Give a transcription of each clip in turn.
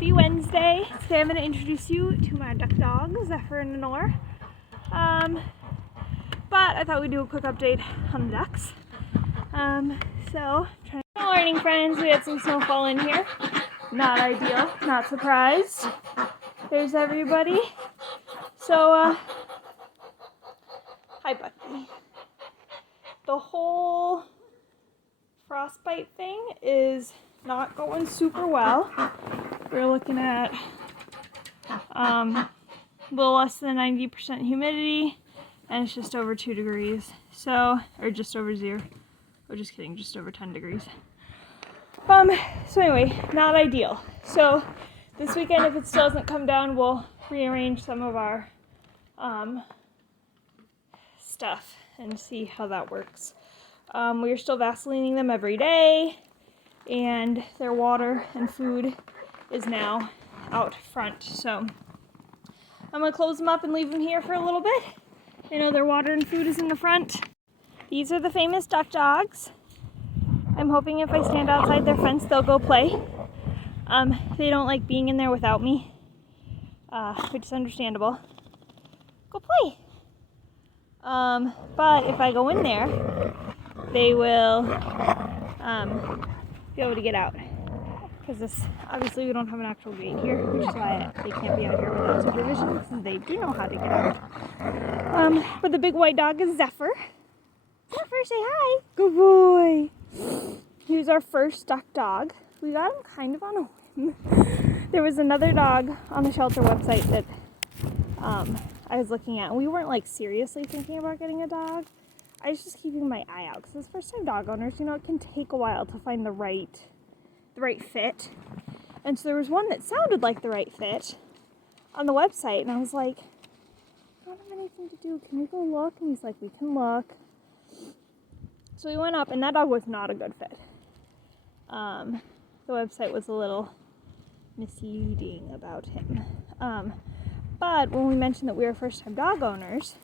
Happy Wednesday. Today I'm going to introduce you to my duck dogs, Zephyr and Anore. But I thought we'd do a quick update on the ducks. Good morning, friends. We had some snowfall in here. Not ideal, not surprised. There's everybody. So, hi, Bucky. The whole frostbite thing is not going super well. We're looking at a little less than 90% humidity, and it's just over 2 degrees. So, or just over 0. Oh, just kidding, just over 10 degrees. So anyway, not ideal. So this weekend, if it still doesn't come down, we'll rearrange some of our stuff and see how that works. We're still Vaselining them every day, and their water and food is now out front. So I'm gonna close them up and leave them here for a little bit. I know their water and food is in the front. These are the famous duck dogs. I'm hoping if I stand outside their fence, they'll go play. They don't like being in there without me, which is understandable. Go play. But if I go in there, they will be able to get out. Because obviously we don't have an actual gate here, which is why they can't be out here without supervision, since they do know how to get out. But the big white dog is Zephyr. Zephyr, say hi. Good boy. He was our first duck dog. We got him kind of on a whim. There was another dog on the shelter website that I was looking at, and we weren't like seriously thinking about getting a dog. I was just keeping my eye out, because as first-time dog owners, you know, it can take a while to find the right fit. And so there was one that sounded like the right fit on the website, and I was like, I don't have anything to do. Can we go look? And he's like, we can look. So we went up, and that dog was not a good fit. The website was a little misleading about him. But when we mentioned that we were first-time dog owners,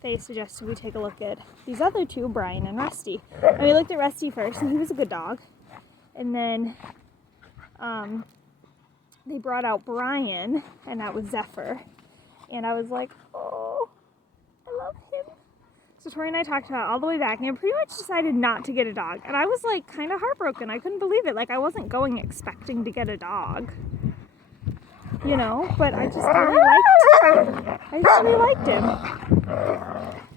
they suggested we take a look at these other two, Brian and Rusty. And we looked at Rusty first, and he was a good dog. And then they brought out Brian, and that was Zephyr. And I was like, oh, I love him. So Tori and I talked about it all the way back, and I pretty much decided not to get a dog. And I was like kind of heartbroken. I couldn't believe it. Like, I wasn't going expecting to get a dog, you know, but I just really liked him.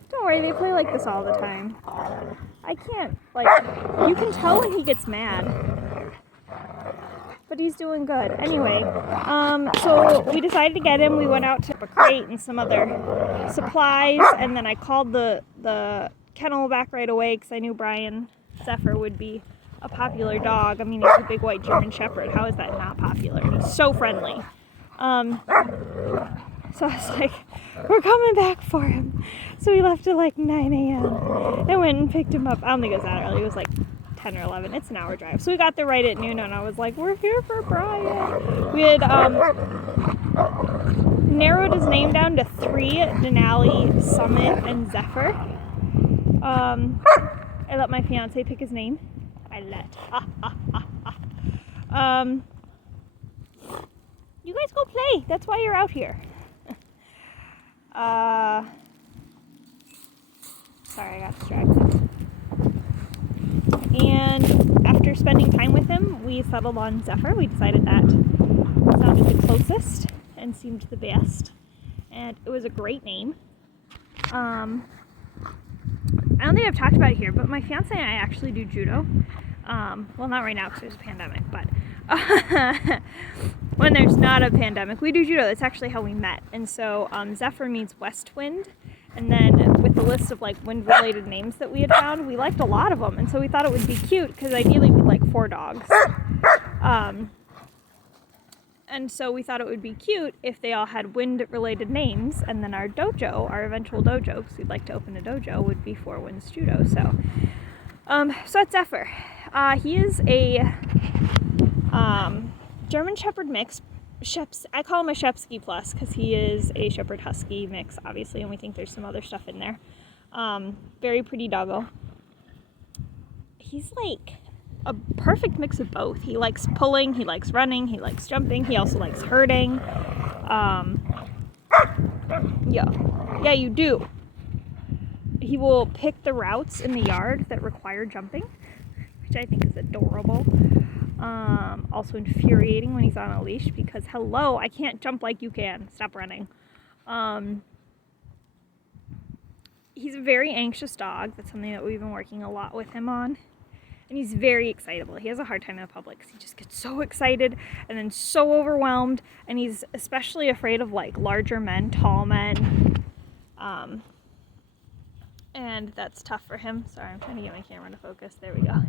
Don't worry, they play like this all the time. I can't, like, you can tell when he gets mad. But he's doing good. Anyway, so we decided to get him. We went out to a crate and some other supplies, and then I called the kennel back right away because I knew Brian Zephyr would be a popular dog. I mean, he's a big white German Shepherd. How is that not popular? He's so friendly. So I was like, we're coming back for him. So we left at like 9 a.m. I went and picked him up. I don't think it was that early. It was like 10 or 11. It's an hour drive. So we got there right at noon, and I was like, we're here for Brian. We had narrowed his name down to 3, Denali, Summit, and Zephyr. I let my fiance pick his name. You guys go play. That's why you're out here. Sorry, I got distracted. And after spending time with him, we settled on Zephyr. We decided that sounded the closest and seemed the best. And it was a great name. I don't think I've talked about it here, but my fiance and I actually do judo. Well, not right now because there's a pandemic, but when there's not a pandemic, we do judo. That's actually how we met. And so Zephyr means west wind. And then with the list of like wind-related names that we had found, we liked a lot of them. And so we thought it would be cute because ideally we'd like 4 dogs. And so we thought it would be cute if they all had wind-related names. And then our dojo, our eventual dojo, because we'd like to open a dojo, would be 4 Winds Judo. So that's Zephyr. He is a German Shepherd mix. I call him a Shepsky Plus because he is a Shepherd Husky mix, obviously, and we think there's some other stuff in there. Very pretty doggo. He's like a perfect mix of both. He likes pulling, he likes running, he likes jumping, he also likes herding. Yeah, you do. He will pick the routes in the yard that require jumping, which I think is adorable. Also infuriating when he's on a leash because, hello, I can't jump like you can. Stop running. He's a very anxious dog. That's something that we've been working a lot with him on. And he's very excitable. He has a hard time in public because he just gets so excited and then so overwhelmed. And he's especially afraid of like larger men, tall men. And that's tough for him. Sorry, I'm trying to get my camera to focus. There we go.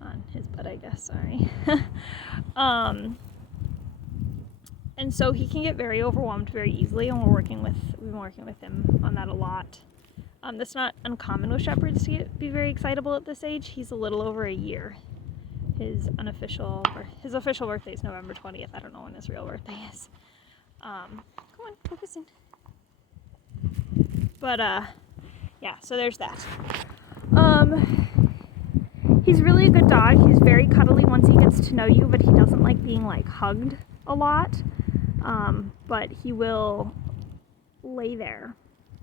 On his butt, I guess. Sorry. And so he can get very overwhelmed very easily, and we've been working with him on that a lot. That's not uncommon with shepherds to be very excitable at this age. He's a little over a year. His official birthday is November 20th. I don't know when his real birthday is. Come on, focus in. But yeah, so there's that. He's really a good dog. He's very cuddly once he gets to know you, but he doesn't like being like hugged a lot. But he will lay there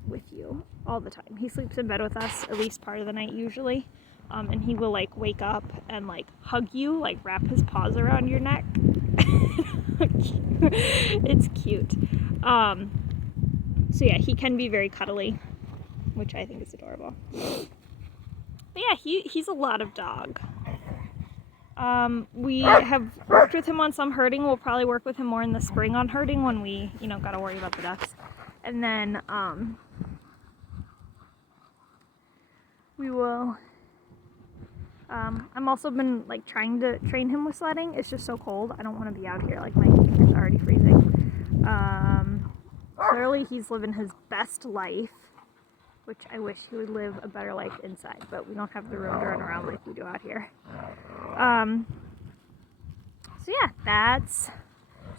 with you all the time. He sleeps in bed with us at least part of the night usually. And he will like wake up and like hug you, like wrap his paws around your neck. It's cute. So yeah, he can be very cuddly, which I think is adorable. But yeah, he's a lot of dog. We have worked with him on some herding. We'll probably work with him more in the spring on herding when we, gotta worry about the ducks. And then, we will, I'm also been, like, trying to train him with sledding. It's just so cold. I don't want to be out here. Like, my fingers are already freezing. Clearly he's living his best life, which I wish he would live a better life inside, but we don't have the room to run around like we do out here. So yeah, that's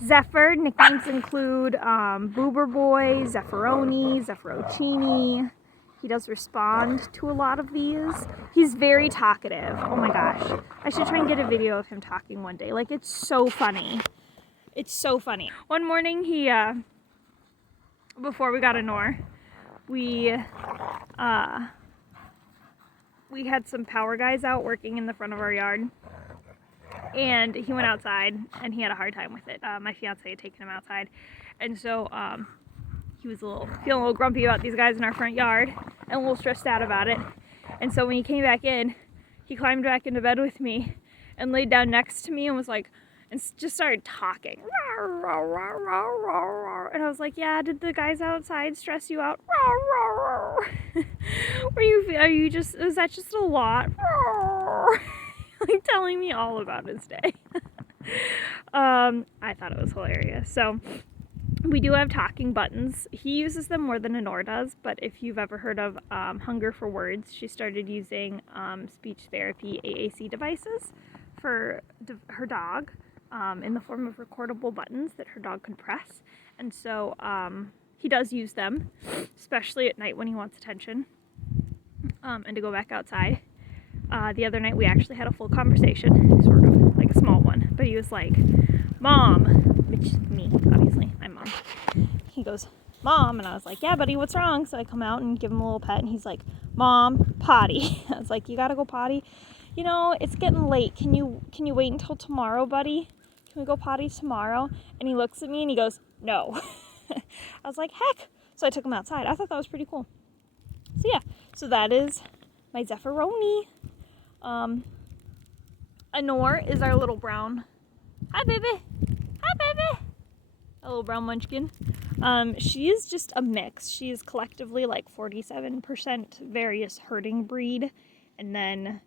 Zephyr. Nicknames include Boober Boy, Zephyroni, Zephyrocini. He does respond to a lot of these. He's very talkative. Oh my gosh. I should try and get a video of him talking one day. Like, it's so funny. It's so funny. One morning he, before we got Anore, we had some power guys out working in the front of our yard, and he went outside and he had a hard time with it. My fiance had taken him outside, and so he was feeling a little grumpy about these guys in our front yard and a little stressed out about it. And so when he came back in, he climbed back into bed with me and laid down next to me and was like, and just started talking. And I was like, yeah, did the guys outside stress you out? Is that just a lot? Like, telling me all about his day. I thought it was hilarious. So we do have talking buttons. He uses them more than Anore does, but if you've ever heard of Hunger for Words, she started using speech therapy AAC devices for her dog. In the form of recordable buttons that her dog could press. And so he does use them, especially at night when he wants attention, and to go back outside. The other night we actually had a full conversation, sort of, like a small one, but he was like, Mom, which is me, obviously, I'm Mom. He goes, Mom, and I was like, yeah, buddy, what's wrong? So I come out and give him a little pet, and he's like, Mom, potty. I was like, you gotta go potty? It's getting late. Can you wait until tomorrow, buddy? Can we go potty tomorrow? And he looks at me and he goes, no. I was like, heck. So I took him outside. I thought that was pretty cool. So yeah, so that is my Zephyroni. Anore is our little brown. Hi, baby. Hi, baby. A little brown munchkin. She is just a mix. She is collectively like 47% various herding breed, and then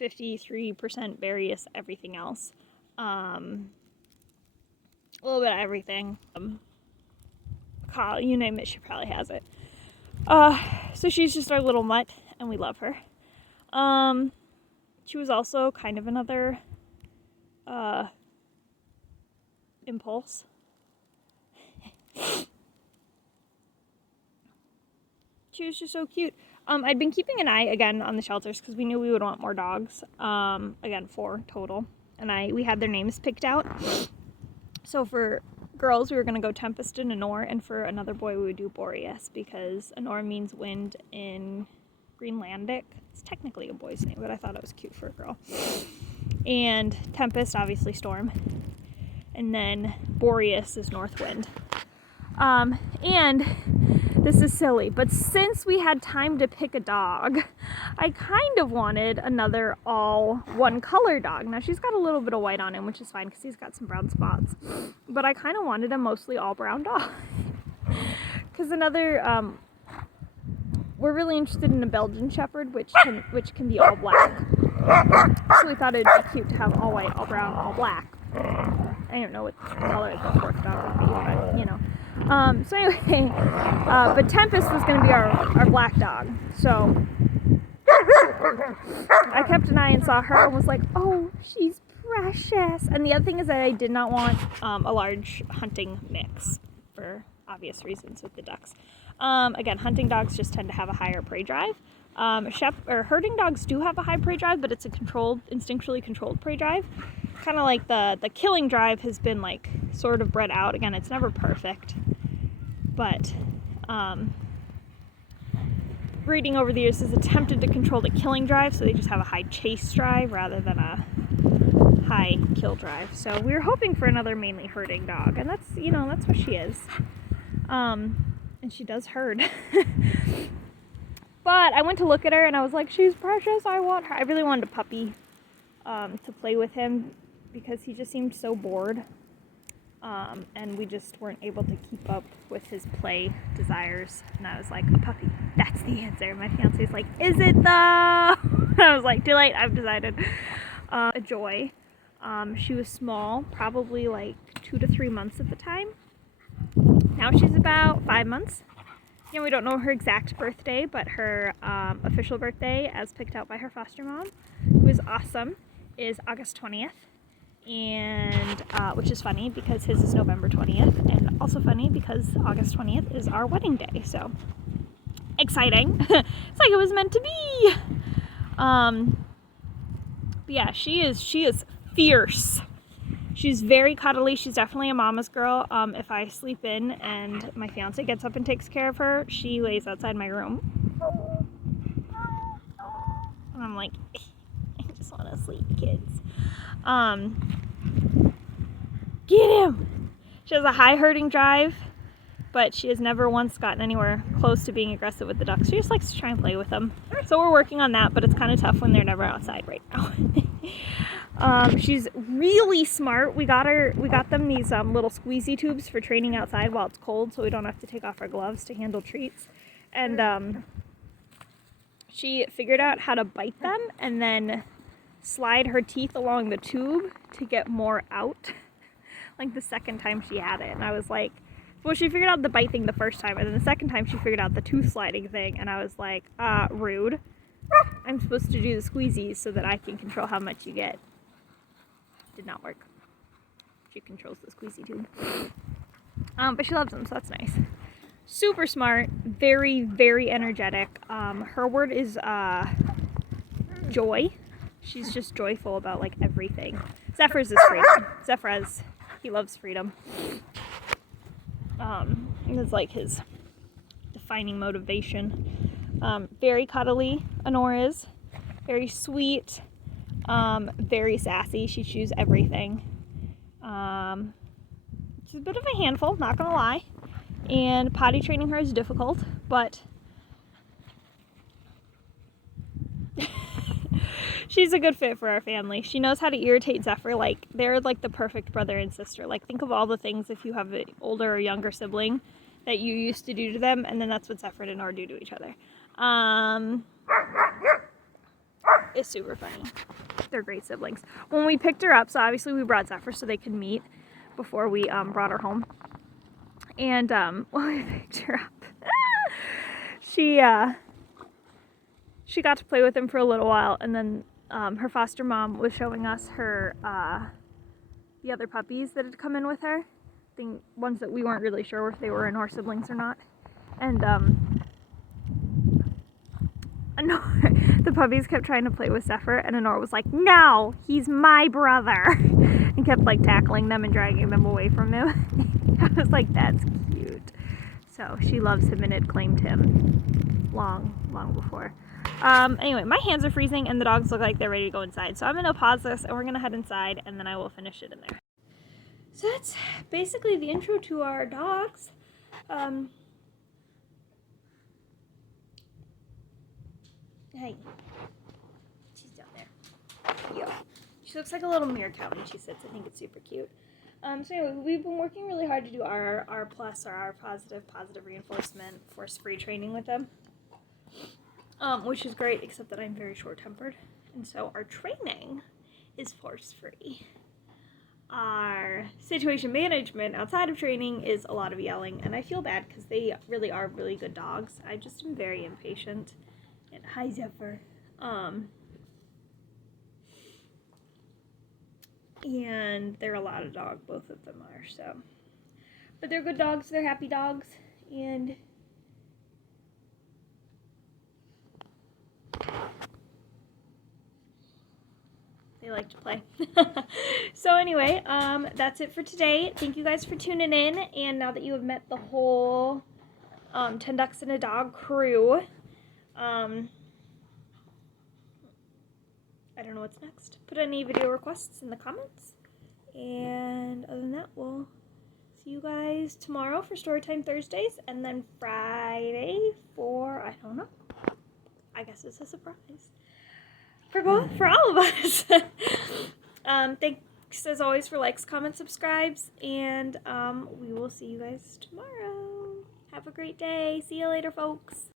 53% various everything else. A little bit of everything. You name it, she probably has it. So she's just our little mutt, and we love her. She was also kind of another impulse. she was just so cute. I'd been keeping an eye again on the shelters because we knew we would want more dogs. Again, 4 total, and we had their names picked out. So for girls, we were gonna go Tempest and Anore, and for another boy, we would do Boreas because Anore means wind in Greenlandic. It's technically a boy's name, but I thought it was cute for a girl. And Tempest, obviously storm, and then Boreas is north wind. And this is silly, but since we had time to pick a dog, I kind of wanted another all one color dog. Now she's got a little bit of white on him, which is fine because he's got some brown spots, but I kind of wanted a mostly all brown dog. Because we're really interested in a Belgian Shepherd, which can be all black. So we thought it'd be cute to have all white, all brown, all black. I don't know what color the 4th dog would be, but you know. So anyway, but Tempest was going to be our black dog. So I kept an eye and saw her and was like, oh, she's precious. And the other thing is that I did not want a large hunting mix for obvious reasons with the ducks. Again, hunting dogs just tend to have a higher prey drive. Herding dogs do have a high prey drive, but it's a instinctually controlled prey drive. Kind of like the killing drive has been like sort of bred out. Again, it's never perfect, but breeding over the years has attempted to control the killing drive, so they just have a high chase drive rather than a high kill drive. So we were hoping for another mainly herding dog, and that's what she is. And she does herd. But I went to look at her and I was like, she's precious, I want her. I really wanted a puppy to play with him because he just seemed so bored. And we just weren't able to keep up with his play desires. And I was like, a puppy, that's the answer. And my fiance's like, is it though? I was like, too late, I've decided. A Joy. She was small, probably like 2 to 3 months at the time. Now she's about 5 months. You know, we don't know her exact birthday, but her official birthday, as picked out by her foster mom, who is awesome, is August 20th. And which is funny because his is November 20th, and also funny because August 20th is our wedding day. So exciting. It's like it was meant to be. But yeah, she is fierce. She's very cuddly. She's definitely a mama's girl. If I sleep in and my fiance gets up and takes care of her, she lays outside my room. And I'm like, I just want to sleep, kids. Get him! She has a high herding drive, but she has never once gotten anywhere close to being aggressive with the ducks. She just likes to try and play with them. So we're working on that, but it's kind of tough when they're never outside right now. She's really smart. We got them these little squeezy tubes for training outside while it's cold, so we don't have to take off our gloves to handle treats. And she figured out how to bite them and then slide her teeth along the tube to get more out. Like the second time she had it, and I was like, well, she figured out the bite thing the first time, and then the second time she figured out the tooth sliding thing, and I was like, rude. I'm supposed to do the squeezies so that I can control how much you get. Did not work. She controls the squeezy tube. But she loves them, so that's nice. Super smart, very, very energetic. Her word is joy. She's just joyful about like everything. Zephyr's is freedom. Zephyr, he loves freedom. It's like his defining motivation. Very cuddly, Anore is. Very sweet. Very sassy. She chews everything. She's a bit of a handful, not gonna lie. And potty training her is difficult, but she's a good fit for our family. She knows how to irritate Zephyr. Like, they're like the perfect brother and sister. Like, think of all the things if you have an older or younger sibling that you used to do to them, and then that's what Zephyr and Anore do to each other. It's super funny. They're great siblings. When we picked her up, so obviously we brought Zephyr so they could meet before we brought her home. And when we picked her up, she got to play with him for a little while, and then her foster mom was showing us her the other puppies that had come in with her, ones that we weren't really sure if they were Anore siblings or not. And Anore, the puppies kept trying to play with Zephyr, and Anore was like, no, he's my brother, and kept like tackling them and dragging them away from him. I was like, that's cute. So she loves him and had claimed him long before. Anyway, my hands are freezing and the dogs look like they're ready to go inside, so I'm gonna pause this and we're gonna head inside and then I will finish it in there. So that's basically the intro to our dogs. Hey, she's down there. Yeah, she looks like a little meerkat when she sits. I think it's super cute. So anyway, we've been working really hard to do our R+, or our positive reinforcement force-free training with them, which is great, except that I'm very short-tempered, and so our training is force-free. Our situation management outside of training is a lot of yelling, and I feel bad because they really are really good dogs. I just am very impatient. And hi, Zephyr. And they're a lot of dog, both of them are, so. But they're good dogs, they're happy dogs, and they like to play. So anyway, that's it for today. Thank you guys for tuning in, and now that you have met the whole 10 Ducks and a Dog crew, I don't know what's next. Put any video requests in the comments. And other than that, we'll see you guys tomorrow for Storytime Thursdays. And then Friday for, I don't know. I guess it's a surprise. For all of us. Thanks as always for likes, comments, subscribes. And we will see you guys tomorrow. Have a great day. See you later, folks.